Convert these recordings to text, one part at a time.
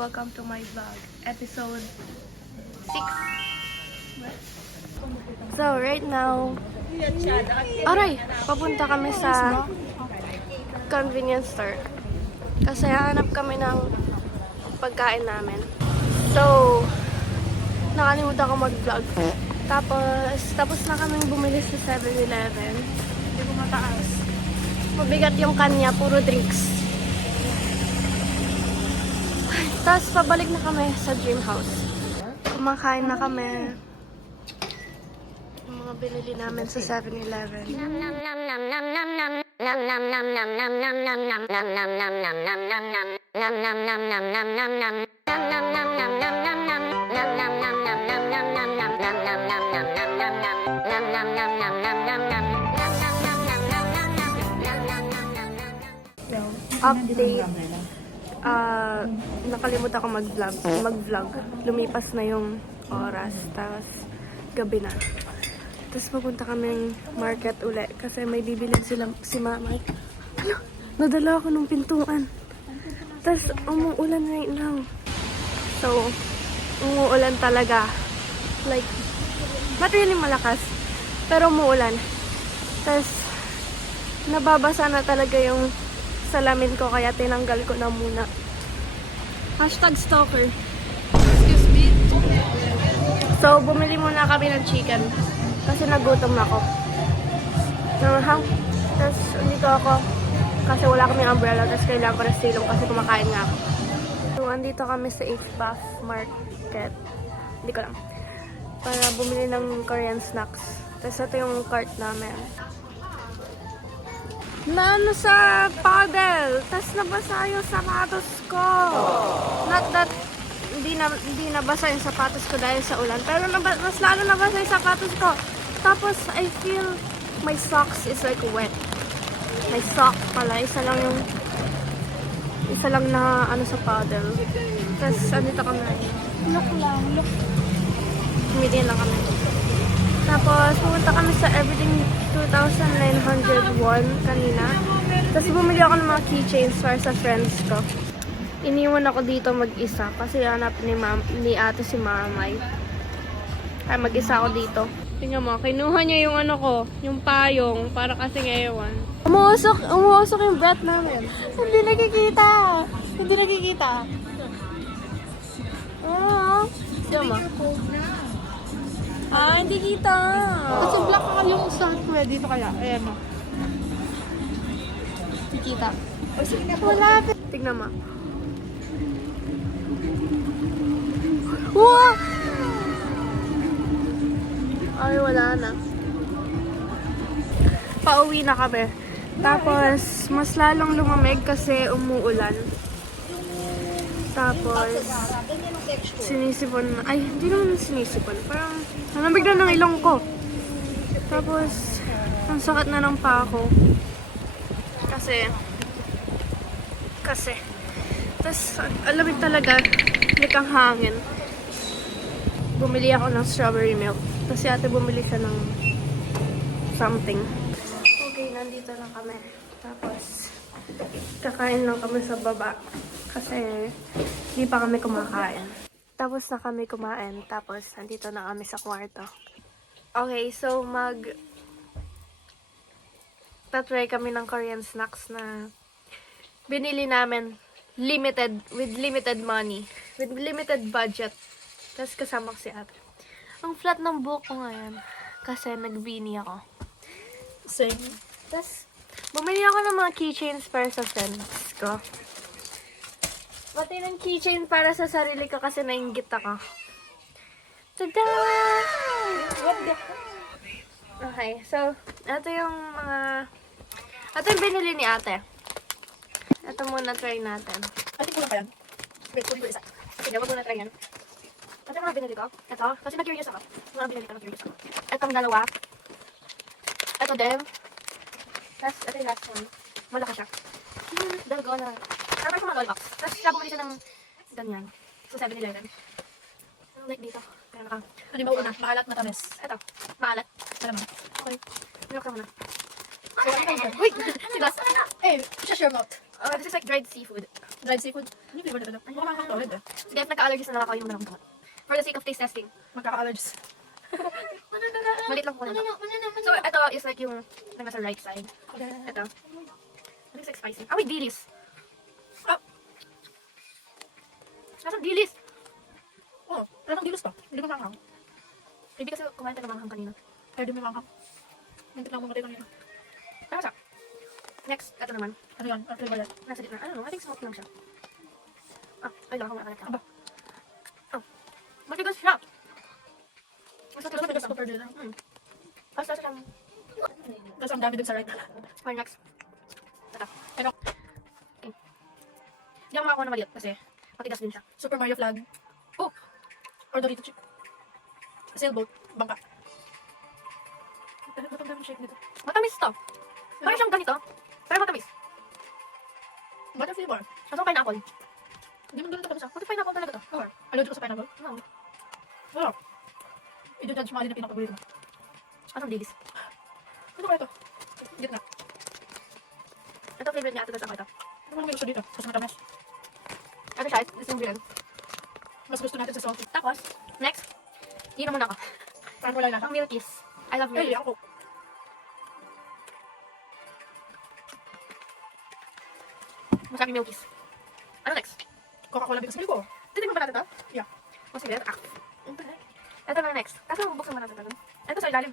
Welcome to my vlog, episode 6. So, right now, papunta kami sa convenience store. Kasi hanap kami ng pagkain namin. So, nakalimutan ko mag-vlog. Tapos na kaming bumili sa 7-Eleven. Hindi ko mataas. Mabigat yung kanya, puro drinks. Tapos pabalik na kami sa dream house. Kumakain na kami. Yung mga binili namin sa 7-Eleven. Update. Nakalimutan ko mag-vlog. Lumipas na yung oras. Tapos, gabi na. Tapos, pupunta kaming market uli. Kasi may bibilin si mama. Hala, nadala ako ng pintuan. Tapos, umuulan right now. So, umuulan talaga. Like, not really malakas. Pero umuulan. Tapos, nababasa na talaga yung salamin ko, kaya tinanggal ko na muna. #stalker. Excuse me. So, bumili muna kami ng chicken. Kasi nagutom na ako. Tapos, andito ako. Kasi wala kaming umbrella. Tapos, kailangan ko na silong kasi kumakain nga ako. So, andito kami sa HBAF Market. Hindi ko lang. Para bumili ng Korean snacks. Tapos, ito yung cart namin. Naano sa paddle, tas nabasa yung sapatos ko. Not that hindi nabasa yung sapatos ko dahil sa ulan, pero mas lalo nabasa yung sapatos ko. Tapos I feel my socks is like wet. My sock pala, isa lang na ano sa paddle. Tas andito kami. Look. Median lang kami. Tapos, pumunta kami sa Everything 2,901 kanina. Tapos, bumili ako ng mga keychains para sa friends ko. Iniwan ako dito mag-isa kasi hanap ni ate si Mamay. Kaya mag-isa ako dito. Tingnan mo, kinuha niya yung ano ko, yung payong, para kasi ngayon. Umuusok yung breath namin. Hindi nakikita. Tingnan mo. Hindi kita. Kasi black ka yung saan ko dito kaya. Ayan o. Hindi kita. O sige na po. Wala. Tignan mo. Wow! Ay, wala na. Pauwi na kami. Tapos, mas lalong lumamig kasi umuulan. Tapos, sinisipon. Ay, hindi naman sinisipon. Parang, nanamig na ng ilong ko. Tapos, ang sakit na ng paa ko. Kasi, tapos, alamig talaga. Likang hangin. Bumili ako ng strawberry milk. Tapos, ate bumili siya ng something. Okay, nandito lang kami. Tapos, kakain lang kami sa baba. Kasi, hindi pa kami kumakain. Tapos na kami kumain. Tapos, nandito na kami sa kwarto. Okay, so tatry kami ng Korean snacks na binili namin with limited money. With limited budget. Tapos kasama ko si ate. Ang flat ng buhok ko ngayon. Kasi nagbini ako. Same. Tapos, bumili ako ng mga keychains para sa friends ko. Pati ng keychain para sa sarili ko kasi nainggit ako. Tada! What the? Okay, so, ito yung binili ni ate. Ito muna try natin. Ate ko lang pa yan. Wait, kunin ko isa. Sige, wag muna try yan. Ito yung mga binili ko. Ito, kasi na-curious ako. Mga binili ko, na-curious ako. Itong dalawa. Ito din. Tapos, ito yung last one. Malaki siya. Dalgo na. Pero may lollipops. Tapos siya bumili siya ng ganyan. So, 7-Eleven. Like dito. Kaya naka. Ano ba una? Maalat na tamis. Ito. Maalat. Alam mo. Okay. Milk ka muna. Wait! Sigas. Eh, shut your mouth. This is like dried seafood. Dried seafood. Ano yung flavor nito? Ang mukha kang solid eh. Sige, if nagka-allergies na nakakain mo na lang ito. For the sake of taste testing. Magkaka-allergies. Malit lang po na ito. So, ito is like yung nasa right side. Ito. It looks like spicy. Ah, wait, dilis. Ah! Nasaan dilis? Oh, parang dilos pa. Hindi mo manghang. Hindi kasi kumain ka ng manghang kanina. Kaya di mo manghang. Hindi lang mamatay kanina. Ano siya? Next, ito naman. Ano yan? Ang flavor yan? Nasa gitna. I don't know, I think smoke lang siya. Ah, ay lang ako makalat ka. Aba. Oh. Matigas siya. Mas Mas matigas ko per din. Basta siyang... Tapos ang dami din sa right. For next. Ito. Ano? Okay. Hindi ako makakuha na maliit kasi matigas din siya. Super Mario flag. Oh! Or Dorito chip. Sailboat. Bangka. Ba't ang dami shape nito? Matamis to. Parang siyang ganito. Pero matamis. Ba't ang flavor? Masang pineapple. Hindi mo ganun tayo sa. What pineapple talaga to? Or, allergic ko sa pineapple. No. Oh. I-judge mo alin na pinakapaborito mo. Masang dilis. Ano kaya ito? Gitna. Ito favorite niya ate tapos ako ito. Ano bang may gusto dito? Mas matamis. Ito siya, this yung bilan. Mas gusto natin sa salty. Tapos, next. Inom muna ako. Parang wala na. Ang Milkies. I love Ay, Milkies. ako. Masarap yung Milkies. Ano next? Coca-Cola because milk ko. Titignan ba natin ito? Yeah. O sige, ito na next. Kaso buksan ba natin ito? Ito sa ilalim.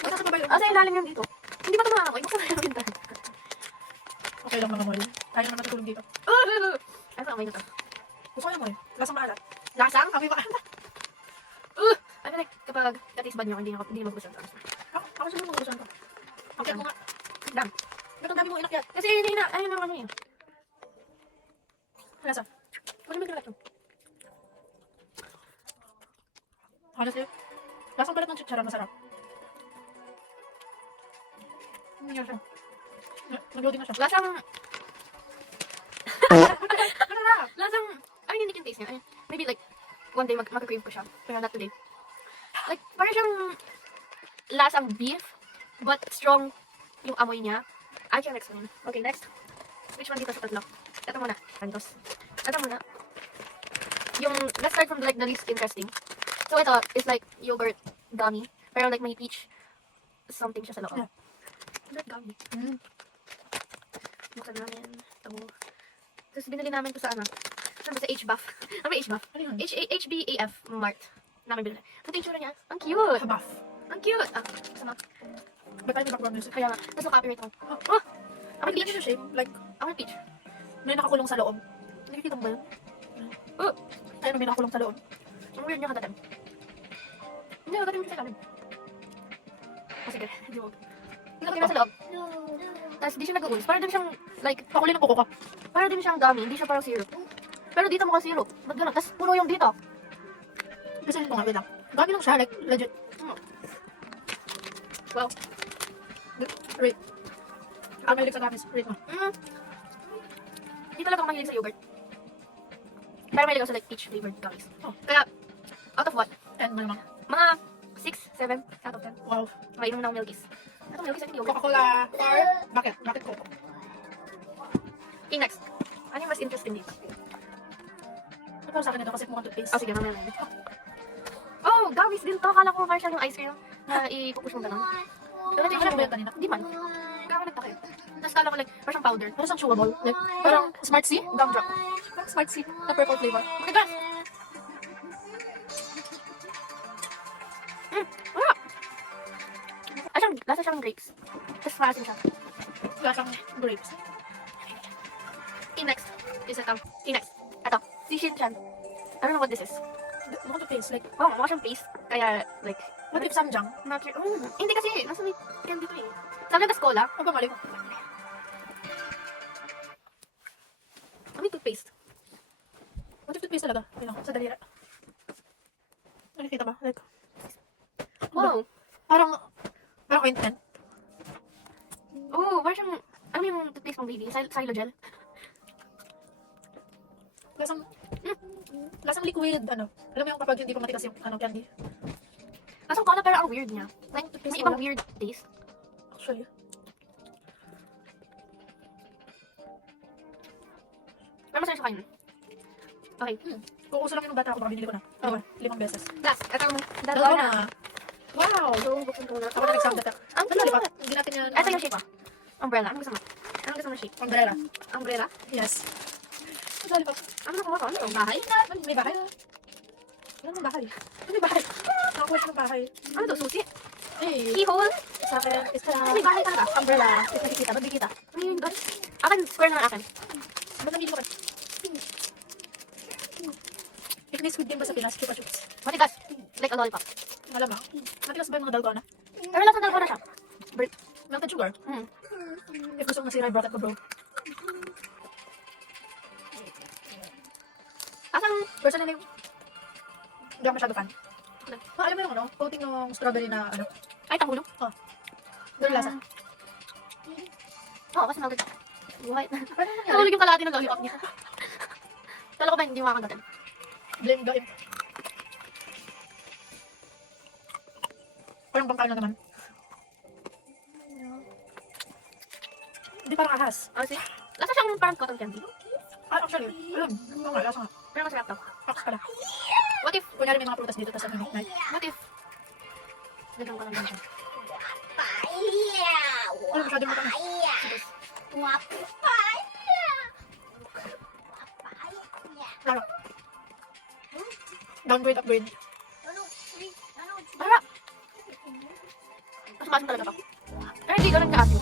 Basta sa baba yun. Ah, sa ilalim yung dito. Hindi ba ito makakakoy? Buksan na yung pintan. Okay lang mga mall. Tayo naman natutulog dito. Ito, amoy na ito. Gusto ko yung mall. Lasang maalat. Lasang? Kami maalat. I feel like kapag tatis bad nyo, hindi na magugustuhan ito. Ako siguro magugustuhan ko. Akyat mo nga. Dam. Ba't ang dami mong inakyat? Kasi yun na, ayun na ano yun. Lasa. Ano may kalat yun? Honestly, lasang balat ng chicharon masarap. Ano nangyari siya? Nag-loading na siya. Lasang... Lasang... I mean, hindi yung taste niya. Maybe like, one day mag-crave ko siya. Pero not today. Like, parang siyang lasang beef, but strong yung amoy niya. I can't explain. Okay, next. Which one dito sa tatlo? Ito muna. Santos. Ito muna. Yung, let's start from like the least interesting. So ito is like yogurt gummy. Pero like may peach something siya sa loob. Yeah. Yogurt gummy. Buksan namin. Ito. Tapos binili namin ito sa ano? Saan ba sa H-Buff? Ano ba H-Buff? Ano yun? HBAF Mart. Namin binili. Ito yung tsura niya. Ang cute! Habaf. Ang cute! Ah, sama. Ba't tayo may background music? Kaya nga. Tapos copyright mo. Oh. Oh! Ako Ang yung ganyan peach. yung shape. Like, Ako yung peach. may nakakulong sa loob. Nakikita mo ba yun? Oh! Ayun, may nakakulong sa loob. Ang weird niya kadating. Hindi, kadating mo sa ilalim. Oh, sige. Hindi mo. Hindi na sa loob. Tapos di siya nag-uulis. Parang din siyang, like, Pakulin ng kuko ka. parang din siyang gummy. Hindi siya parang syrup. Pero dito mukhang syrup. Ba't gano'n? Tapos puro yung dito. Kasi ito nga, wait lang. Gagi lang siya, like, legit. Wow. Rate. Ang mahilig sa gamis. Rate mo. Hindi talaga ako mahilig sa yogurt. Pero mahilig ako sa like peach flavored gummies. Oh. Kaya, out of what? And malamang. Mga 6, 7 out of 10. Wow. Makainom na ako Milkies. Ito Milkies, I think yogurt. Coca-Cola or bakit? Bakit Coco? Okay, next. Ano yung mas interesting dito? Ano para sa akin ito kasi mukhang toothpaste. Oh, sige, mamaya na yun. Oh, gummies din to. Akala ko partial yung ice cream na ipupush mo gano'n. Pero hindi Akala siya ko ba yan kanina? Hindi man. Kakalag tayo. Tapos kala ko like, parang powder. Ano siyang chewable? Like, parang Smart C? Gumdrop. Parang Smart C na purple flavor. Matigas! Wala! Ah, siyang, lasa siyang grapes. Tapos maasim siya. Lasang grapes. Okay, next is ito. Okay, next. Ito. Si Shin-chan. I don't know what this is. Mukhang toothpaste. Like, Oh, mukha siyang paste. Kaya, like, what if Samjang? not sure. Hindi kasi, nasa may candy to eh. Sabi ng cola. Ano ba mali ko? Ano yung toothpaste? What if toothpaste talaga? Ayun lang, sa dalira. Nakikita ba? Like, Wow. parang ointment. Oh, parang siyang, ano yung toothpaste pang baby? Xylogel. Lasang liquid, ano. Alam mo yung kapag hindi pa matigas yung ano, candy. Lasang cola pero ang weird niya. Like, may Toothpaste ibang cola? weird taste. Actually. Pero masaya siya kain. Okay. Kung uso lang yung bata ako, baka binili ko na. Oo. 5 beses. Last, ito yung Dalgona. Wow! Yung buksan ko na. Ako na nag-sound attack. Ang Ano, di ba? cute. Hindi natin yan. Ito yung shape ah. Umbrella. Anong gusto mo? Anong gusto mo na shape? Umbrella. Umbrella? Yes. Ang dali pa. Ano nakuha ko? Ano yung bahay? May bahay? Ano may bahay? Ano may bahay? Nakakuha siya ng bahay. Ano to? Susi? Eh, Keyhole? sa akin, isa Ay, may bahay talaga. umbrella. Is nakikita. Ba't di kita? Ano yun doon? Akin, square naman akin. Ba't nandito ka? Picnic squid game ba sa Pinas? Chupa chups. Matigas. Like a lollipop. Malamang. Matigas ba yung mga dalgona? Pero lasa dalgona na siya. Melted sugar. Hmm. If gusto mo masira, brought ko bro. Asang, Personally, hindi ako masyado fan. Alam mo yung ano, coating ng strawberry na ano, ay, tanggulo. doon lasa. Oo, kasi melted. Buhay. Nahulog yung kalahati ng lollipop niya. Kala ko ba hindi makakagatin? Blame game. Parang bangkal na naman. Hindi parang ahas. Oh, see? Lasa siyang parang cotton candy. Ah, actually, ayun. Oo nga, lasa nga. Pero masarap to. Fox pala. What if, Kunyari may mga prutas dito, tapos ano, night. what if, ganun ka lang din siya. Ano, masyado mo kami. Lalo. Downgrade, upgrade. Para! Mas maasim talaga to. Pero hindi ganun ka-asim.